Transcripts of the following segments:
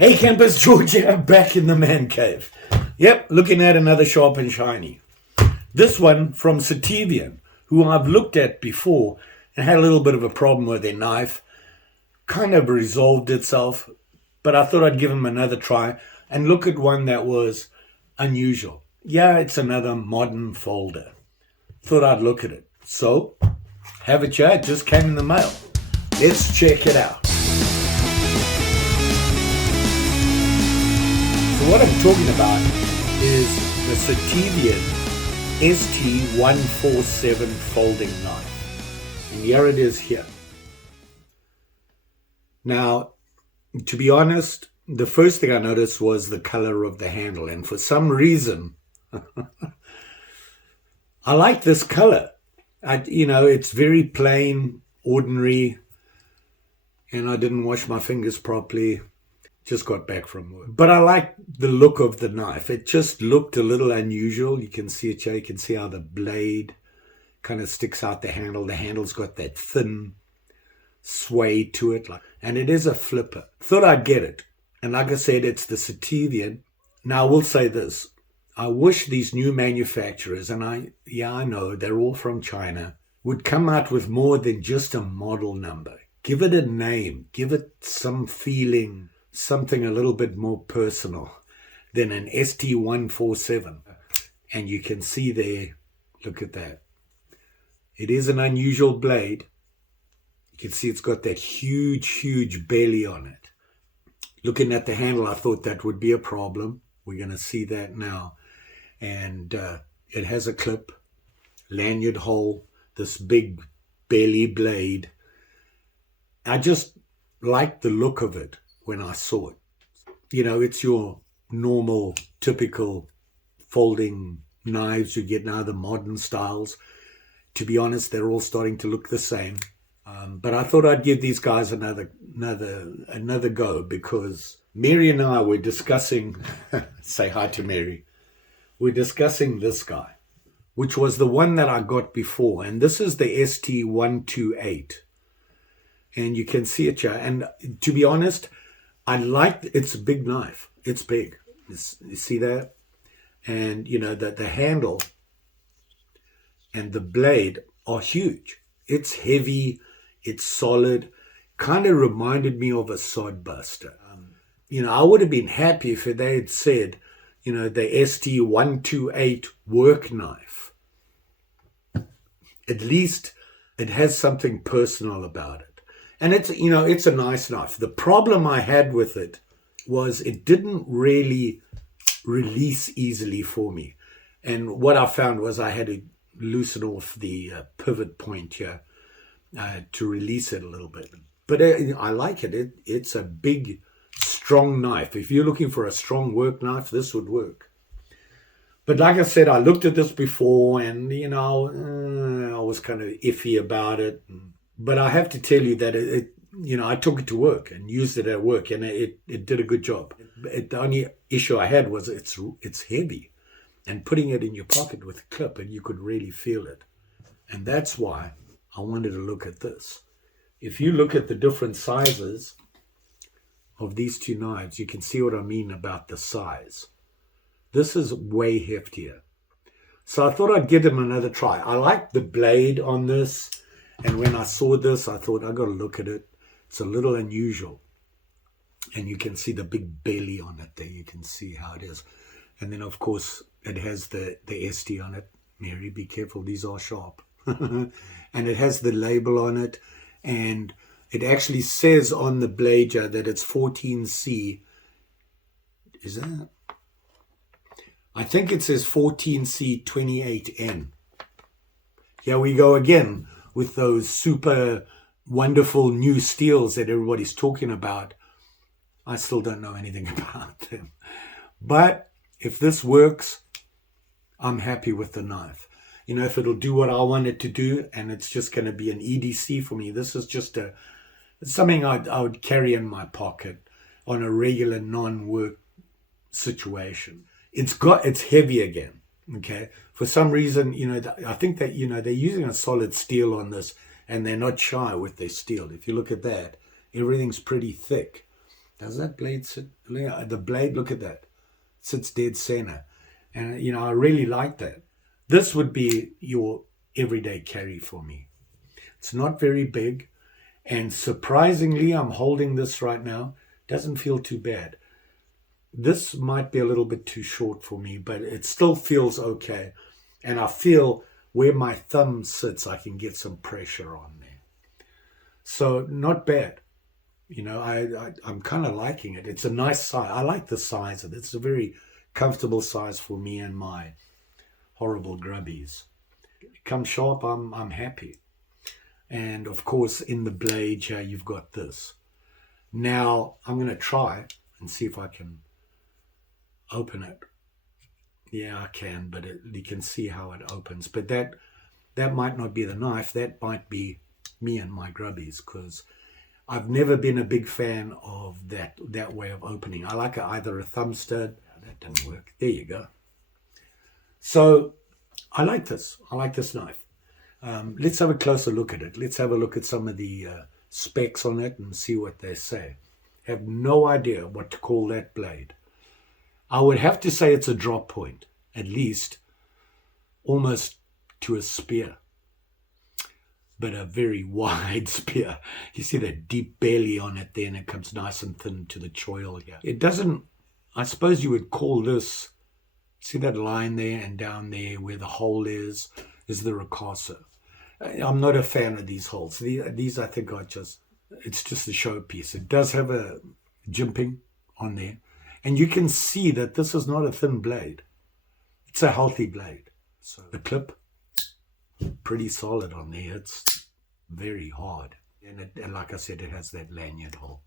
Hey campers, George here, back in the man cave. Yep, looking at another sharp and shiny. This one from Sitivien, who I've looked at before and had a little bit of a problem with their knife. Kind of resolved itself, but I thought I'd give them another try and look at one that was unusual. Yeah, it's another modern folder. Thought I'd look at it. So, have a chat, just came in the mail. Let's check it out. So what I'm talking about is the Sitivien ST147 folding knife. And here it is here. Now, to be honest, the first thing I noticed was the color of the handle. And for some reason, I like this color. It's very plain, ordinary. And I didn't wash my fingers properly. Just got back from work. But I like the look of the knife. It just looked a little unusual. You can see it here. You can see how the blade kind of sticks out the handle. The handle's got that thin sway to it. And it is a flipper. Thought I'd get it. And like I said, it's the Sitivien. Now, I will say this. I wish these new manufacturers, and I know, they're all from China, would come out with more than just a model number. Give it a name. Give it some feeling, something a little bit more personal than an ST147. And you can see there, look at that. It is an unusual blade. You can see it's got that huge belly on it. Looking at the handle, I thought that would be a problem. We're going to see that now. And it has a clip, lanyard hole, this big belly blade. I just liked the look of it when I saw it. It's your normal, typical folding knives you get now, the modern styles. To be honest, they're all starting to look the same. But I thought I'd give these guys another go, because Mary and I were discussing, say hi to Mary, we're discussing this guy, which was the one that I got before. And this is the ST128. And you can see it here. And to be honest, it's a big knife. It's big. You see that? And, the handle and the blade are huge. It's heavy. It's solid. Kind of reminded me of a sod buster. I would have been happy if they had said, the ST128 work knife. At least it has something personal about it. And it's a nice knife. The problem I had with it was it didn't really release easily for me. And what I found was I had to loosen off the pivot point here to release it a little bit. But I like it. It's a big, strong knife. If you're looking for a strong work knife, this would work. But like I said, I looked at this before and, I was kind of iffy about it. But I have to tell you that I took it to work and used it at work, and it did a good job. The only issue I had was it's heavy, and putting it in your pocket with a clip, and you could really feel it. And that's why I wanted to look at this. If you look at the different sizes of these two knives, you can see what I mean about the size. This is way heftier. So I thought I'd give them another try. I like the blade on this. And when I saw this, I thought, I got to look at it. It's a little unusual. And you can see the big belly on it there. You can see how it is. And then, of course, it has the ST on it. Mary, be careful. These are sharp. And it has the label on it. And it actually says on the blade here that it's 14C. Is that? I think it says 14C28N. Here we go again with those super wonderful new steels that everybody's talking about. I still don't know anything about them. But if this works, I'm happy with the knife. If it'll do what I want it to do, and it's just going to be an EDC for me. This is just something I would carry in my pocket on a regular non-work situation. It's heavy again. Okay, for some reason, I think that, they're using a solid steel on this, and they're not shy with their steel. If you look at that, everything's pretty thick. Does that blade sit? The blade, look at that, sits dead center. And, you know, I really like that. This would be your everyday carry for me. It's not very big. And surprisingly, I'm holding this right now. Doesn't feel too bad. This might be a little bit too short for me, but it still feels okay. And I feel where my thumb sits, I can get some pressure on there. So not bad. You know, I'm kind of liking it. It's a nice size. I like the size of it. It's a very comfortable size for me and my horrible grubbies. It comes sharp, I'm happy. And of course, in the blade here, you've got this. Now, I'm going to try and see if I can open it. Yeah, I can, but you can see how it opens. But that might not be the knife. That might be me and my grubbies, because I've never been a big fan of that way of opening. I like either a thumb stud. That didn't work. There you go. So I like this. I like this knife. Let's have a closer look at it. Let's have a look at some of the specs on it and see what they say. Have no idea what to call that blade. I would have to say it's a drop point, at least, almost to a spear, but a very wide spear. You see that deep belly on it there, and it comes nice and thin to the choil here. It doesn't, I suppose you would call this, see that line there and down there where the hole is the ricasso. I'm not a fan of these holes. These I think are it's just a showpiece. It does have a jimping on there. And you can see that this is not a thin blade. It's a healthy blade. So the clip, pretty solid on there. It's very hard. And like I said, it has that lanyard hole.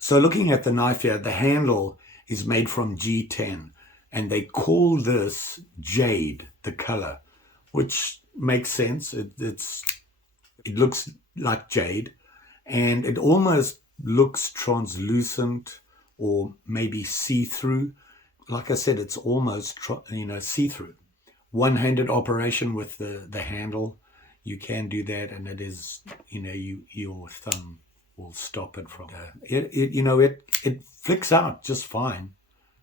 So looking at the knife here, the handle is made from G10. And they call this jade, the color, which makes sense. It looks like jade. And it almost looks translucent, or maybe see-through. Like I said, it's almost see-through. One-handed operation with the handle. You can do that, and it is, your thumb will stop it from it flicks out just fine.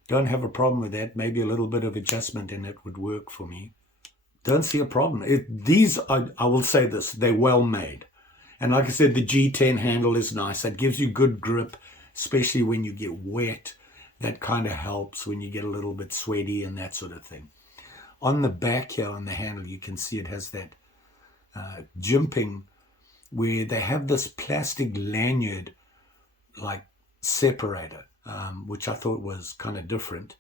Don't have a problem with that. Maybe a little bit of adjustment in it would work for me. Don't see a problem. These are, I will say this, they're well made. And like I said, the G10 handle is nice. That gives you good grip, especially when you get wet. That kind of helps when you get a little bit sweaty and that sort of thing. On the back here, on the handle, you can see it has that jimping where they have this plastic lanyard like separator, which I thought was kind of different.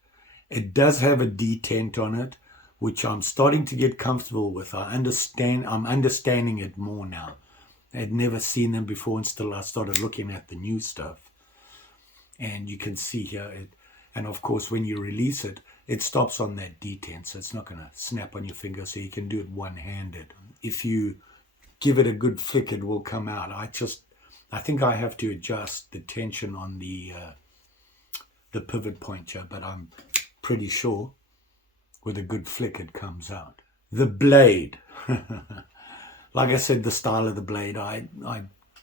It does have a detent on it, which I'm starting to get comfortable with. I'm understanding it more now. I had never seen them before until I started looking at the new stuff. And you can see here, and of course when you release it, it stops on that detent, so it's not going to snap on your finger, so you can do it one-handed. If you give it a good flick, it will come out. I think I have to adjust the tension on the pivot point here, but I'm pretty sure with a good flick it comes out. The blade. Like I said, the style of the blade, I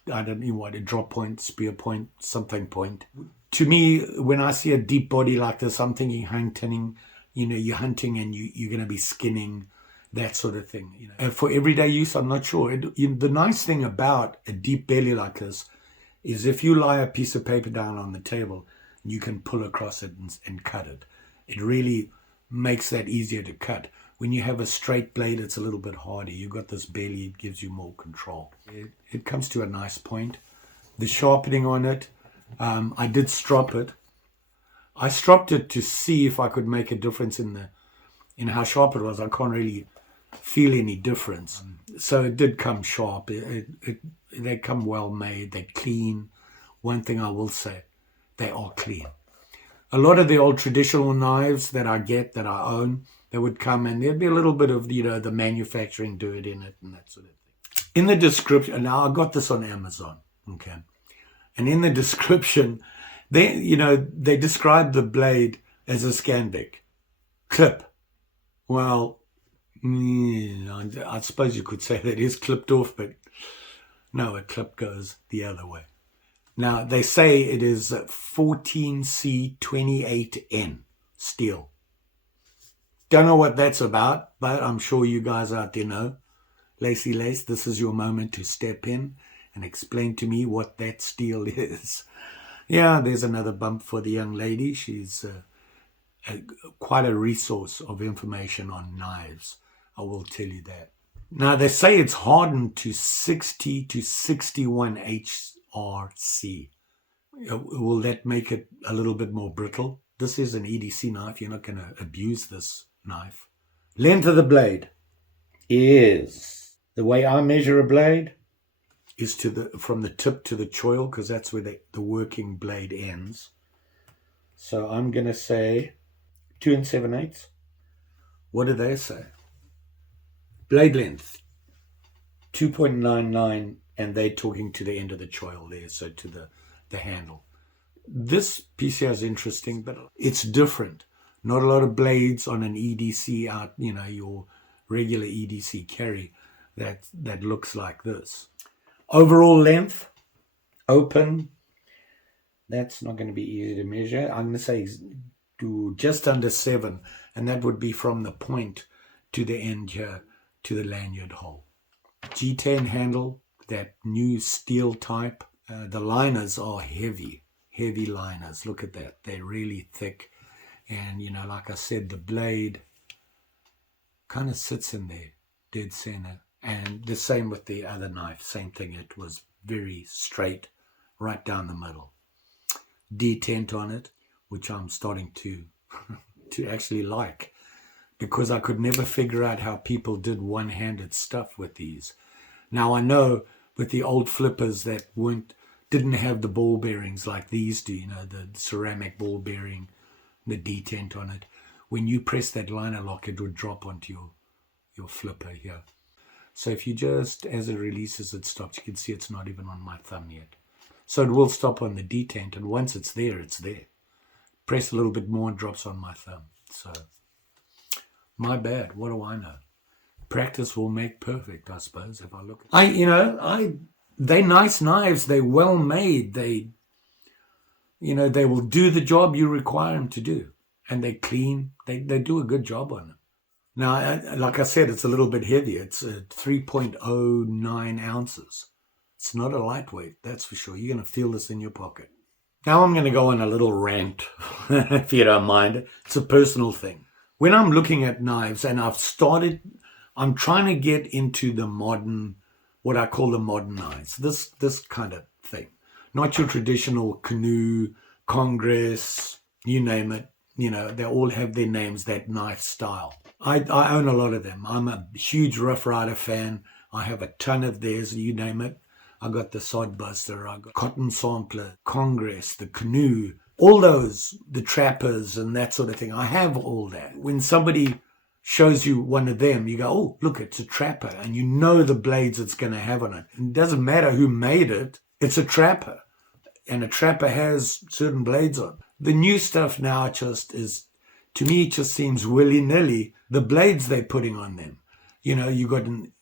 don't know what, a drop point, spear point, something point. To me, when I see a deep body like this, I'm thinking hunting, you're hunting and you're going to be skinning, that sort of thing. For everyday use, I'm not sure. The nice thing about a deep belly like this is if you lie a piece of paper down on the table, you can pull across it and cut it. It really makes that easier to cut. When you have a straight blade, it's a little bit harder. You've got this belly, it gives you more control. It comes to a nice point. The sharpening on it, I did strop it. I stropped it to see if I could make a difference in how sharp it was. I can't really feel any difference. So it did come sharp. They come well made. They're clean. One thing I will say, they are clean. A lot of the old traditional knives that I own, they would come and there'd be a little bit of, the manufacturing dirt in it and that sort of thing. In the description, now I got this on Amazon, okay? And in the description, they describe the blade as a Scandic clip. Well, I suppose you could say that is clipped off, but no, a clip goes the other way. Now, they say it is 14C28N steel. Don't know what that's about, but I'm sure you guys out there know. Lacey Lace, this is your moment to step in and explain to me what that steel is. Yeah, there's another bump for the young lady. She's quite a resource of information on knives. I will tell you that. Now, they say it's hardened to 60 to 61 HRC. Will that make it a little bit more brittle? This is an EDC knife. You're not going to abuse this knife. Length of the blade is, the way I measure a blade is from the tip to the choil, because that's where the working blade ends. So I'm going to say 2 7/8. What do they say? Blade length 2.99, and they're talking to the end of the choil there, so to the handle. This piece here is interesting, but it's different. Not a lot of blades on an EDC out, your regular EDC carry that looks like this. Overall length, open, that's not going to be easy to measure. I'm going to say do just under 7, and that would be from the point to the end here to the lanyard hole. G10 handle, that new steel type. The liners are heavy liners. Look at that. They're really thick. And, like I said, the blade kind of sits in there, dead center. And the same with the other knife. Same thing. It was very straight, right down the middle. Detent on it, which I'm starting to actually like, because I could never figure out how people did one-handed stuff with these. Now, I know with the old flippers that didn't have the ball bearings like these do, the ceramic ball bearing, the detent on it. When you press that liner lock, it would drop onto your flipper here. So if you just, as it releases, it stops. You can see it's not even on my thumb yet. So it will stop on the detent, and once it's there, it's there. Press a little bit more and drops on my thumb. So, my bad. What do I know? Practice will make perfect, I suppose, if I look at they're nice knives. They're well made. They will do the job you require them to do. And they're clean. They do a good job on them. Now, like I said, it's a little bit heavy. It's 3.09 ounces. It's not a lightweight, that's for sure. You're going to feel this in your pocket. Now I'm going to go on a little rant, if you don't mind. It's a personal thing. When I'm looking at knives, and I'm trying to get into the modern, what I call the modern knives, this kind of thing. Not your traditional canoe, Congress, you name it. They all have their names, that knife style. I own a lot of them. I'm a huge Rough Rider fan. I have a ton of theirs, you name it. I got the Sodbuster, I got Cotton Sampler, Congress, the Canoe, all those, the Trappers and that sort of thing. I have all that. When somebody shows you one of them, you go, oh, look, it's a Trapper. And you know the blades it's going to have on it. And it doesn't matter who made it, it's a Trapper. And a Trapper has certain blades on. The new stuff now just is, to me, it just seems willy-nilly, the blades they're putting on them. You got an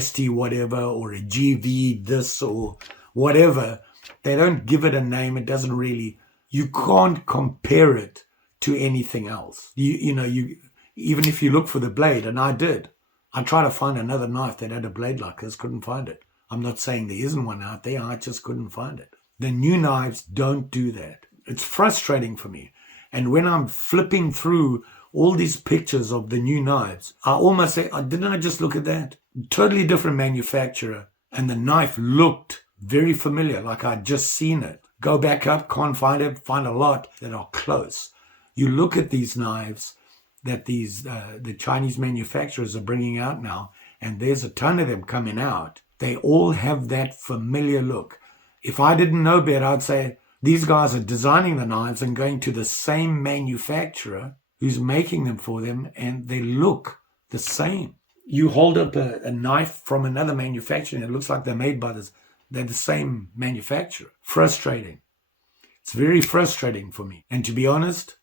ST whatever or a GV this or whatever. They don't give it a name. It doesn't really, you can't compare it to anything else. You even if you look for the blade, and I did, I tried to find another knife that had a blade like this, couldn't find it. I'm not saying there isn't one out there, I just couldn't find it. The new knives don't do that. It's frustrating for me. And when I'm flipping through all these pictures of the new knives, I almost say, didn't I just look at that? Totally different manufacturer. And the knife looked very familiar, like I'd just seen it. Go back up, can't find it, find a lot that are close. You look at these knives that the Chinese manufacturers are bringing out now, and there's a ton of them coming out. They all have that familiar look. If I didn't know better, I'd say these guys are designing the knives and going to the same manufacturer who's making them for them, and they look the same. You hold up a knife from another manufacturer, and it looks like they're made by they're the same manufacturer. Frustrating. It's very frustrating for me. And to be honest,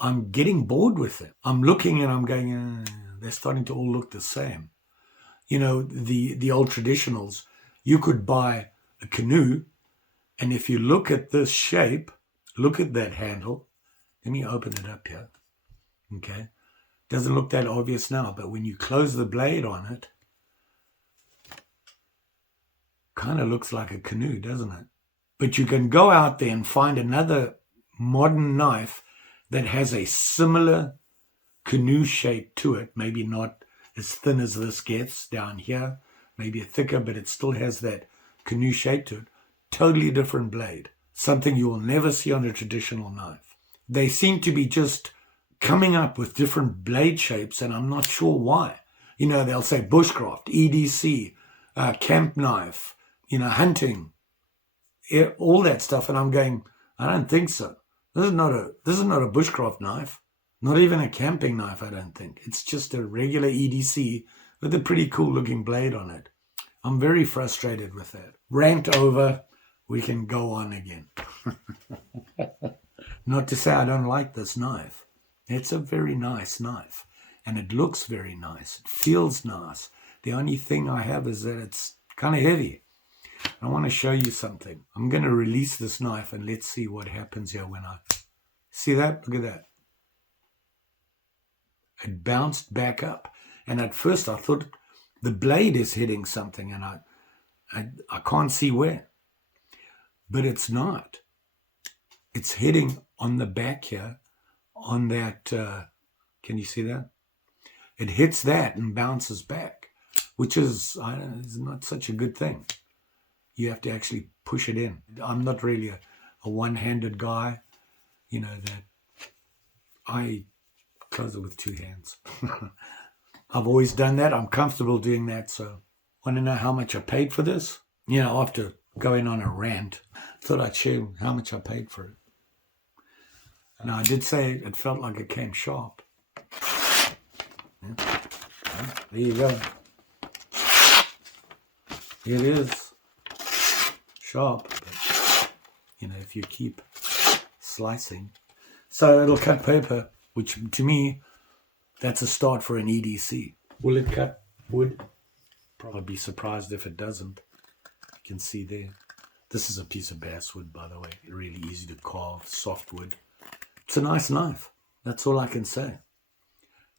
I'm getting bored with it. I'm looking and I'm going, they're starting to all look the same. The old traditionals, you could buy a canoe And if you look at this shape, look at that handle. Let me open it up here. Okay. Doesn't look that obvious now, but when you close the blade on it, kind of looks like a canoe, doesn't it? But you can go out there and find another modern knife that has a similar canoe shape to it, maybe not as thin as this gets down here, maybe a thicker, but it still has that canoe shape to it. Totally different blade, something you will never see on a traditional knife. They seem to be just coming up with different blade shapes, and I'm not sure why. You know, they'll say bushcraft, EDC, camp knife, you know, hunting, all that stuff, and I'm going, I don't think so. This is not a bushcraft knife, not even a camping knife, I don't think. It's just a regular EDC with a pretty cool looking blade on it. I'm very frustrated with that. Rant over, we can go on again. Not to say I don't like this knife. It's a very nice knife, and it looks very nice. It feels nice. The only thing I have is that it's kind of heavy. I want to show you something. I'm going to release this knife, and let's see what happens here when I... See that? Look at that. It bounced back up, and at first I thought the blade is hitting something, and I can't see where. But it's not. It's hitting on the back here, on that, can you see that? It hits that and bounces back, which is not such a good thing. You have to actually push it in. I'm not really a one-handed guy, you know, that I close it with two hands. I've always done that. I'm comfortable doing that. So want to know how much I paid for this? You know, after going on a rant, thought I'd share how much I paid for it. And I did say it felt like it came sharp. Yeah. There you go. It is sharp, but, you know, if you keep slicing. So it'll cut paper, which to me, that's a start for an EDC. Will it cut wood? Probably be surprised if it doesn't. You can see there. This is a piece of basswood, by the way. Really easy to carve, soft wood. It's a nice knife. That's all I can say.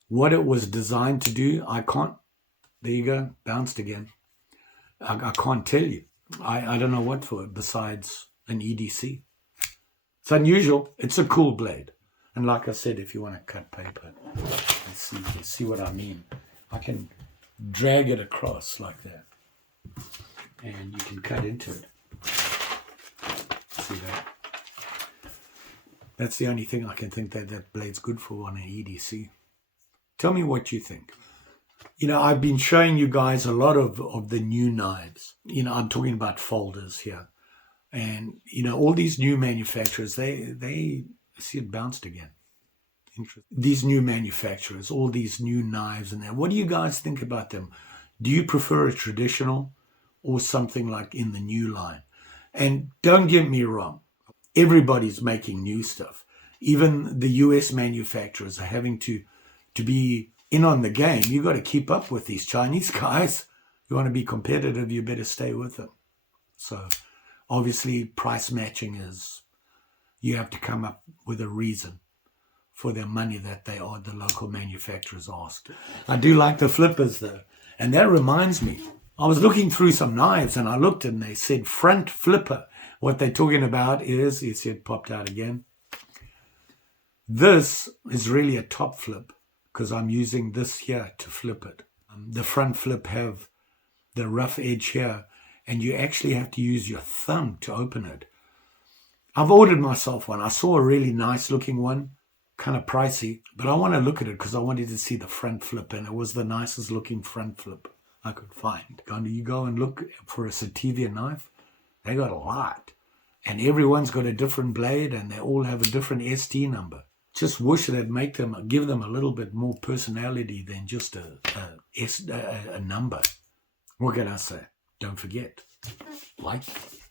What it was designed to do, I can't. There you go, bounced again. I can't tell you. I don't know what for besides an EDC. It's unusual. It's a cool blade. And like I said, if you want to cut paper, let's see what I mean. I can drag it across like that. And you can cut into it. See that? That's the only thing I can think that blade's good for on an EDC. Tell me what you think. You know, I've been showing you guys a lot of the new knives. You know, I'm talking about folders here. And, you know, all these new manufacturers, they see it bounced again. Interesting. These new manufacturers, all these new knives and that. What do you guys think about them? Do you prefer a traditional or something like in the new line? And don't get me wrong. Everybody's making new stuff. Even the US manufacturers are having to be in on the game. You got to keep up with these Chinese guys. You want to be competitive, you better stay with them. So obviously price matching is, you have to come up with a reason for their money that the local manufacturers asked. I do like the flippers though. And that reminds me, I was looking through some knives and I looked and they said front flipper. What they're talking about is, you see it popped out again. This is really a top flip because I'm using this here to flip it. The front flip have the rough edge here and you actually have to use your thumb to open it. I've ordered myself one. I saw a really nice looking one, kind of pricey, but I want to look at it because I wanted to see the front flip and it was the nicest looking front flip I could find. You go and look for a Sitivien knife, they got a lot. And everyone's got a different blade and they all have a different ST number. Just wish they'd give them a little bit more personality than just a number. What can I say? Don't forget, like,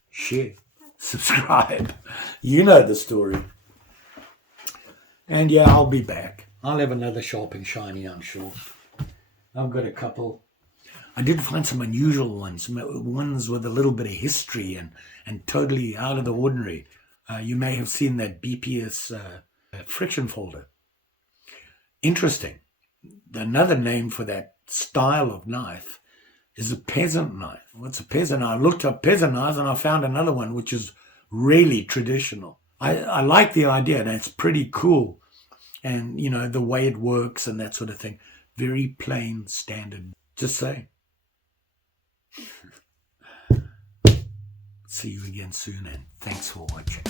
share, subscribe. You know the story. And yeah, I'll be back. I'll have another sharp and shiny, I'm sure. I've got a couple. I did find some unusual ones with a little bit of history and totally out of the ordinary. You may have seen that BPS friction folder. Interesting. Another name for that style of knife is a peasant knife. What's a peasant knife? I looked up peasant knives and I found another one which is really traditional. I like the idea, and it's pretty cool. And, you know, the way it works and that sort of thing. Very plain, standard. Just saying. See you again soon, and thanks for watching.